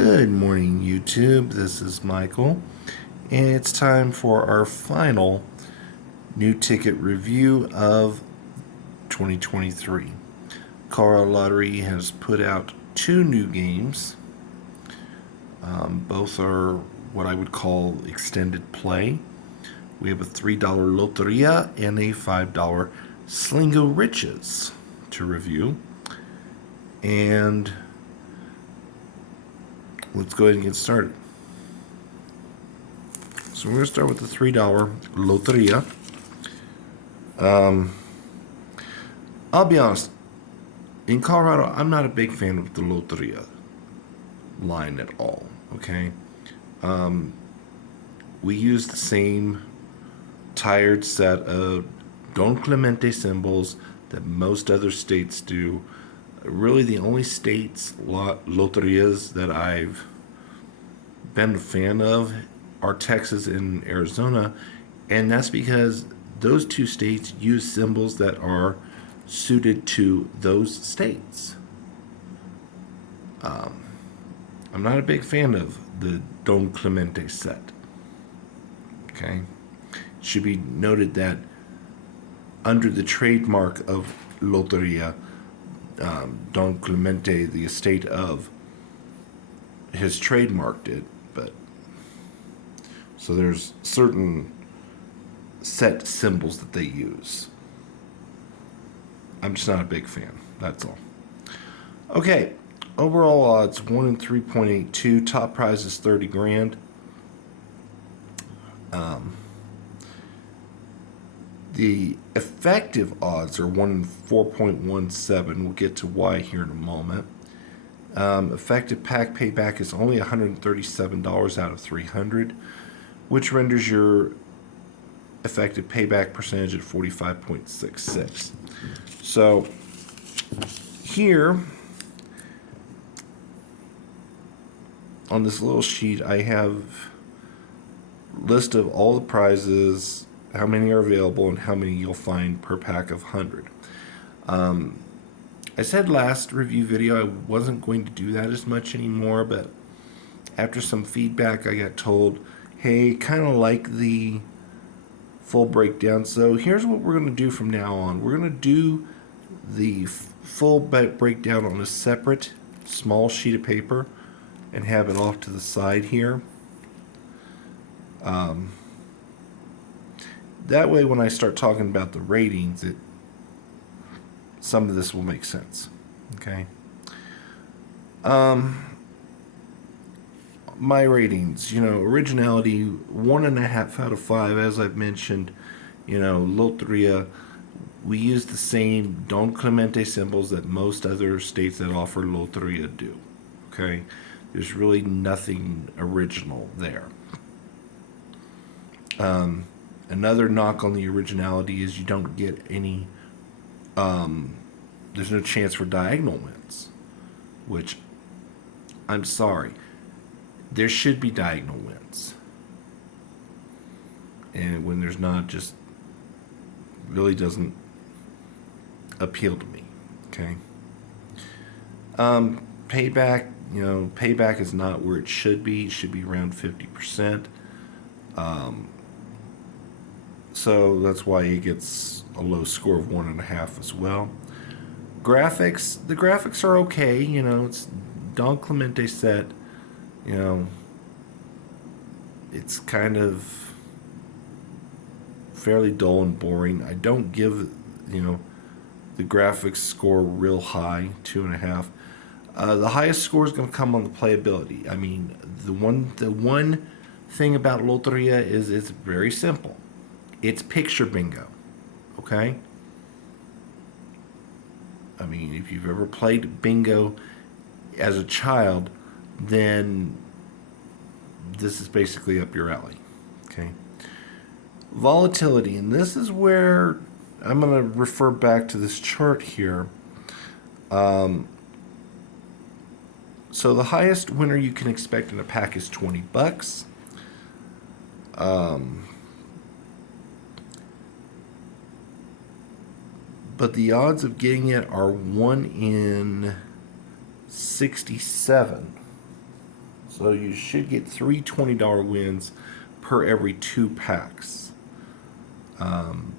Good morning, YouTube. This is Michael, and it's time for our final new ticket review of 2023. Colorado Lottery has put out two new games. Both are what I would call extended play. We have a $3 Lotería and a $5 Slingo Riches to review. And let's go ahead and get started. So we're going to start with the $3 Lotería. I'll be honest, in Colorado, I'm not a big fan of the Lotería line at all, okay? We use the same tired set of Don Clemente symbols that most other states do. Really, the only states, loterias, that I've been a fan of are Texas and Arizona, and that's because those two states use symbols that are suited to those states. I'm not a big fan of the Don Clemente set. Okay? It should be noted that under the trademark of Loteria, Don Clemente, the estate of, has trademarked it, but so there's certain set symbols that they use. I'm just not a big fan, that's all. Okay, overall odds 1 in 3.82. Top prize is 30 grand. The effective odds are 1 in 4.17. We'll get to why here in a moment. Effective pack payback is only $137 out of 300, which renders your effective payback percentage at 45.66. So here on this little sheet, I have a list of all the prizes, how many are available, and how many you'll find per pack of 100. I said last review video I wasn't going to do that as much anymore, but after some feedback I got told, hey, kind of like the full breakdown. So here's what we're going to do from now on. We're going to do the full breakdown on a separate small sheet of paper and have it off to the side here. That way when I start talking about the ratings, some of this will make sense. Okay. My ratings, originality 1.5 out of 5, as I've mentioned. Loteria, we use the same Don Clemente symbols that most other states that offer Loteria do. Okay, there's really nothing original there. Another knock on the originality is you don't get any, there's no chance for diagonal wins, which, I'm sorry, there should be diagonal wins. And when there's not, just really doesn't appeal to me, okay? Payback, payback is not where it should be. It should be around 50%. So that's why he gets a low score of 1.5 as well. Graphics, the graphics are okay. It's Don Clemente set. It's kind of fairly dull and boring. I don't give, the graphics score real high, 2.5. The highest score is going to come on the playability. I mean, the one thing about Loteria is it's very simple. It's picture bingo, okay? I mean, if you've ever played bingo as a child, then this is basically up your alley, okay? Volatility, and this is where I'm going to refer back to this chart here. So the highest winner you can expect in a pack is $20. But the odds of getting it are 1 in 67. So you should get three $20 wins per every 2 packs.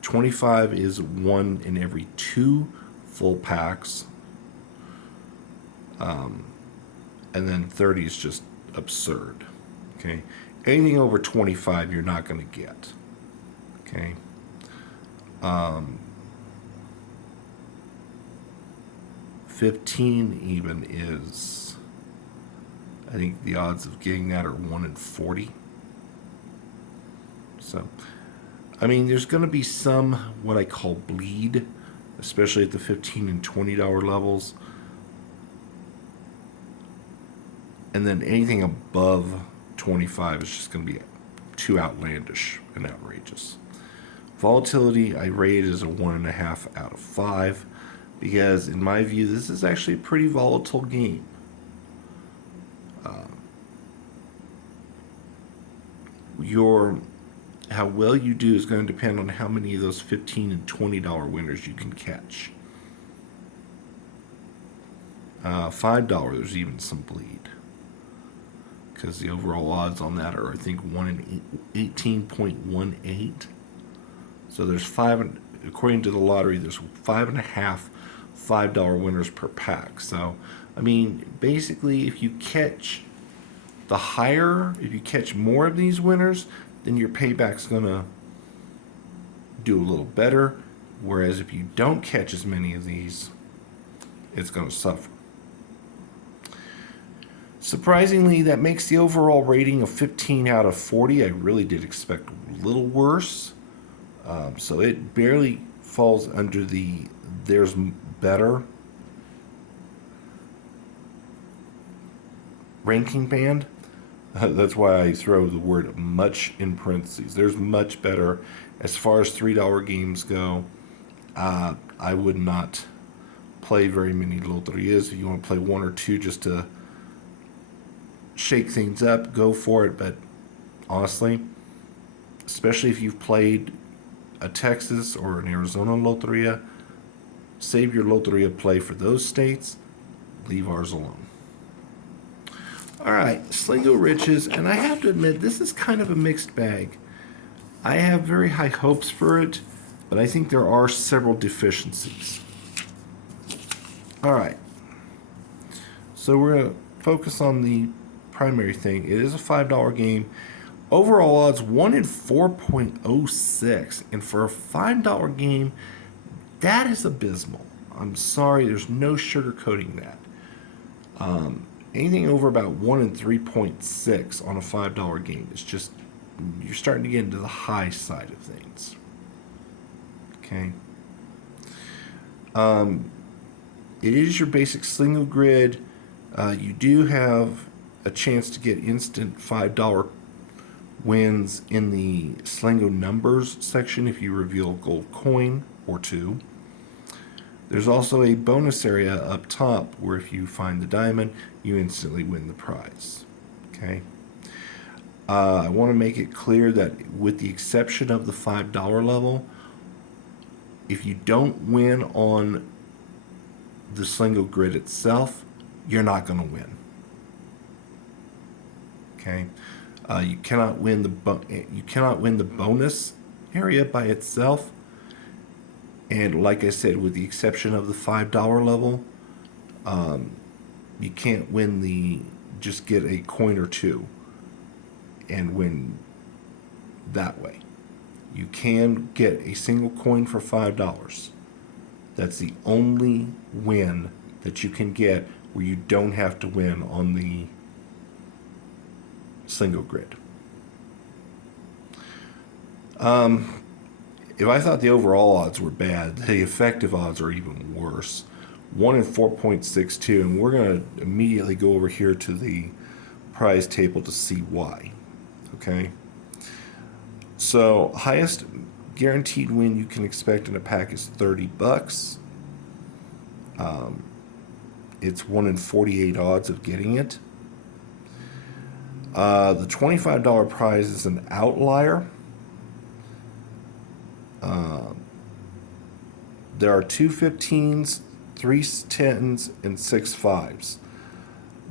25 is 1 in every 2 full packs. And then 30 is just absurd. Okay. Anything over 25 you're not going to get. Okay. 15 even is, I think the odds of getting that are 1 in 40. So, I mean, there's going to be some what I call bleed, especially at the $15 and $20 levels. And then anything above 25 is just going to be too outlandish and outrageous. Volatility, I rate as a 1.5 out of 5 because, in my view, this is actually a pretty volatile game. How well you do is going to depend on how many of those $15 and $20 winners you can catch. $5, there's even some bleed because the overall odds on that are, I think, 1 in 18.18. So there's according to the lottery, there's 5.5 $5 winners per pack. So, I mean, basically, if you catch if you catch more of these winners, then your payback's gonna do a little better. Whereas if you don't catch as many of these, it's gonna suffer. Surprisingly, that makes the overall rating of 15 out of 40. I really did expect a little worse. So it barely falls under the there's better ranking band. That's why I throw the word much in parentheses. There's much better. As far as $3 games go, I would not play very many Loterias. If you want to play 1 or 2 just to shake things up, go for it. But honestly, especially if you've played a Texas or an Arizona Loteria, save your Loteria play for those states. Leave ours alone. All right, Slingo Riches, and I have to admit, this is kind of a mixed bag. I have very high hopes for it, but I think there are several deficiencies. All right, so we're going to focus on the primary thing. It is a $5 game. Overall odds 1 in 4.06, and for a $5 game, that is abysmal. I'm sorry, there's no sugarcoating that. Anything over about 1 in 3.6 on a $5 game is just, you're starting to get into the high side of things. Okay. It is your basic Slingo grid. You do have a chance to get instant $5 wins in the Slingo numbers section if you reveal a gold coin or 2. There's also a bonus area up top where if you find the diamond, you instantly win the prize. Okay. I want to make it clear that with the exception of the $5 level, if you don't win on the Slingo grid itself, you're not going to win. Okay. You cannot win the bonus area by itself. And like I said, with the exception of the $5 level, you can't win just get a coin or 2 and win that way. You can get a single coin for $5. That's the only win that you can get where you don't have to win on the Slingo grid. If I thought the overall odds were bad, the effective odds are even worse. 1 in 4.62, and we're going to immediately go over here to the prize table to see why. Okay? So, highest guaranteed win you can expect in a pack is $30. It's 1 in 48 odds of getting it. The $25 prize is an outlier. There are 2 15s, 3 10s, and 6 5s.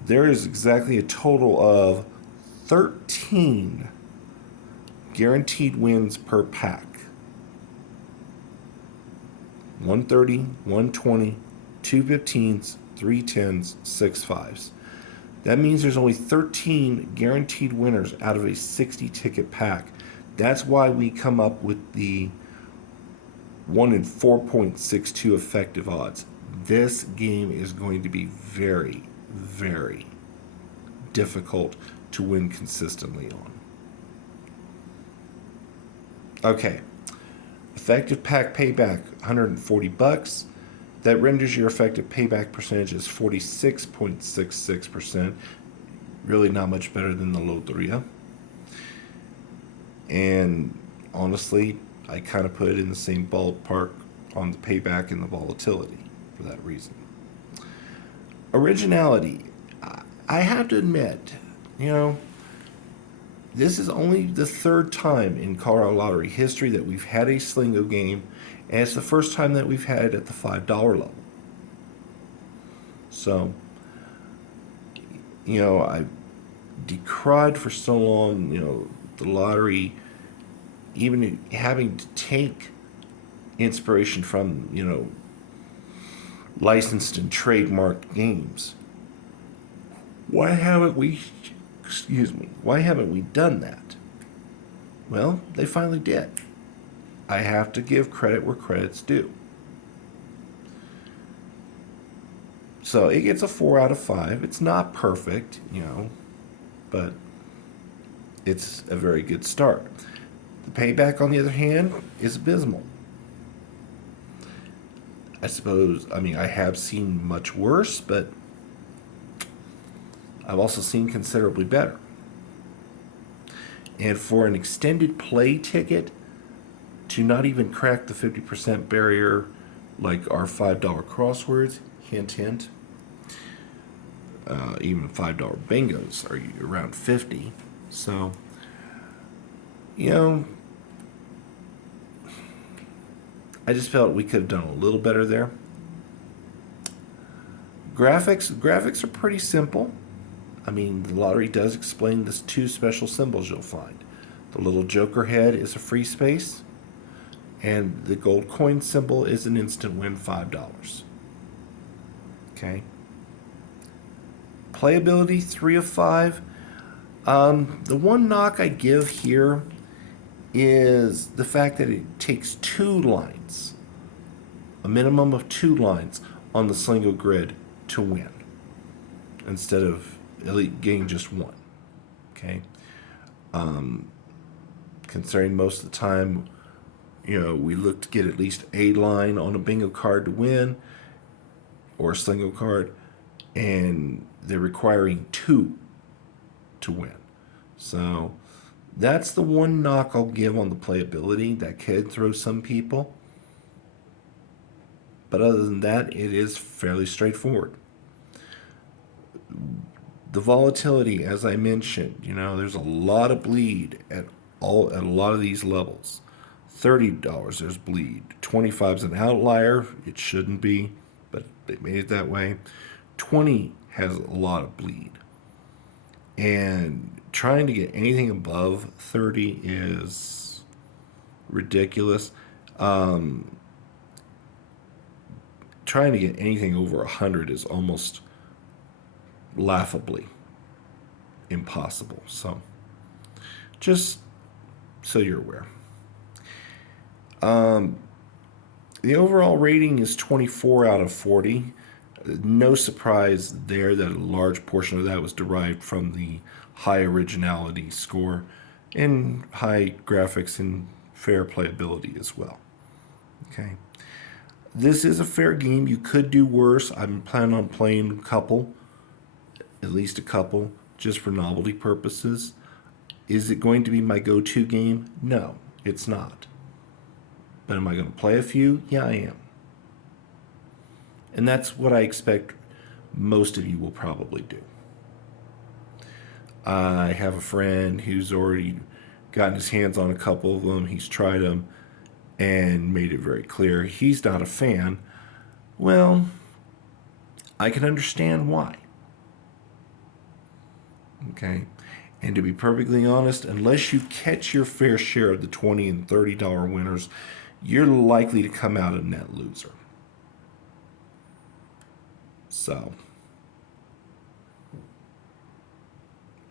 there is exactly a total of 13 guaranteed wins per pack. 130, 120, 2 15s, 3 10s, 6 5s. That means there's only 13 guaranteed winners out of a 60 ticket pack. That's why we come up with the 1 in 4.62 effective odds. This game is going to be very, very difficult to win consistently on. Okay. Effective pack payback, $140. That renders your effective payback percentage as 46.66%. Really not much better than the Lotería. And honestly, I kind of put it in the same ballpark on the payback and the volatility for that reason. Originality. I have to admit, this is only the third time in Colorado Lottery history that we've had a Slingo game, and it's the first time that we've had it at the $5 level. So, I decried for so long, the lottery, even having to take inspiration from, licensed and trademarked games. Why haven't we done that? Well, they finally did. I have to give credit where credit's due. So it gets a 4 out of 5. It's not perfect, but it's a very good start. The payback, on the other hand, is abysmal. I have seen much worse, but I've also seen considerably better. And for an extended play ticket to not even crack the 50% barrier like our $5 crosswords, hint, hint, even $5 bingos are around 50. So, I just felt we could have done a little better there. Graphics are pretty simple. The lottery does explain the 2 special symbols you'll find. The little joker head is a free space, and the gold coin symbol is an instant win, $5. Okay. Playability, 3 of 5. The one knock I give here is the fact that it takes 2 lines, a minimum of 2 lines on the Slingo grid to win, instead of getting just 1. Okay. Considering most of the time, we look to get at least a line on a bingo card to win, or a Slingo card, and they're requiring 2 to win. So that's the one knock I'll give on the playability. That could throw some people. But other than that, it is fairly straightforward. The volatility, as I mentioned, there's a lot of bleed at a lot of these levels. $30, there's bleed. 25 is an outlier. It shouldn't be, but they made it that way. 20 has a lot of bleed. And trying to get anything above 30 is ridiculous. Trying to get anything over 100 is almost laughably impossible. So, just so you're aware. The overall rating is 24 out of 40. No surprise there that a large portion of that was derived from the high originality score and high graphics and fair playability as well. Okay. This is a fair game. You could do worse. I'm planning on playing at least a couple, just for novelty purposes. Is it going to be my go-to game? No, it's not. But am I going to play a few? Yeah, I am. And that's what I expect most of you will probably do. I have a friend who's already gotten his hands on a couple of them. He's tried them and made it very clear he's not a fan. Well, I can understand why. Okay. And to be perfectly honest, unless you catch your fair share of the $20 and $30 winners, you're likely to come out a net loser. So,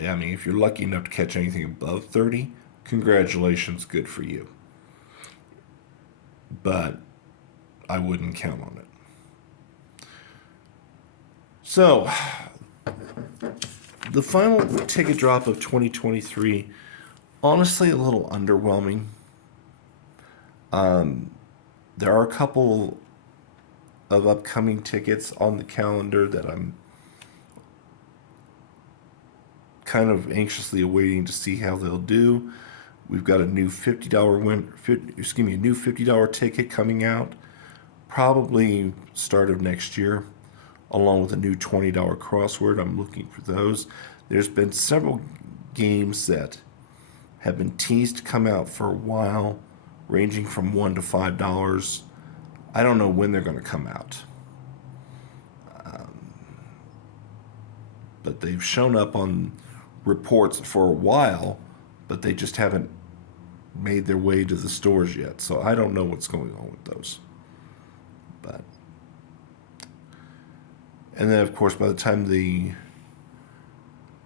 I mean, if you're lucky enough to catch anything above 30, congratulations, good for you. But I wouldn't count on it. So, the final ticket drop of 2023, honestly, a little underwhelming. There are a couple of upcoming tickets on the calendar that I'm kind of anxiously awaiting to see how they'll do. We've got a new a new $50 ticket coming out, probably start of next year, along with a new $20 crossword. I'm looking for those. There's been several games that have been teased to come out for a while, ranging from $1 to $5. I don't know when they're going to come out. But they've shown up on reports for a while, but they just haven't made their way to the stores yet. So I don't know what's going on with those. But and then of course by the time the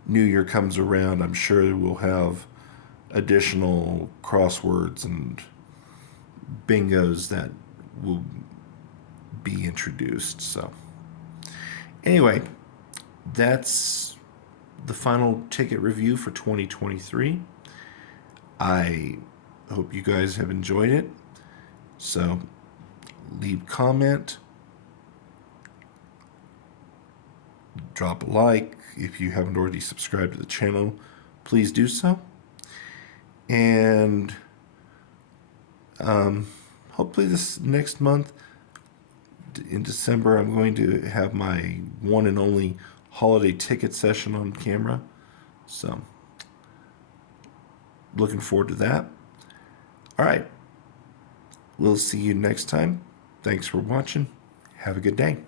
new year comes around, I'm sure we'll have additional crosswords and bingos that will be introduced. So anyway, that's the final ticket review for 2023. I hope you guys have enjoyed it. So leave a comment, drop a like. If you haven't already subscribed to the channel, please do so. And hopefully this next month in December, I'm going to have my one and only holiday ticket session on camera. So looking forward to that. All right. We'll see you next time. Thanks for watching. Have a good day.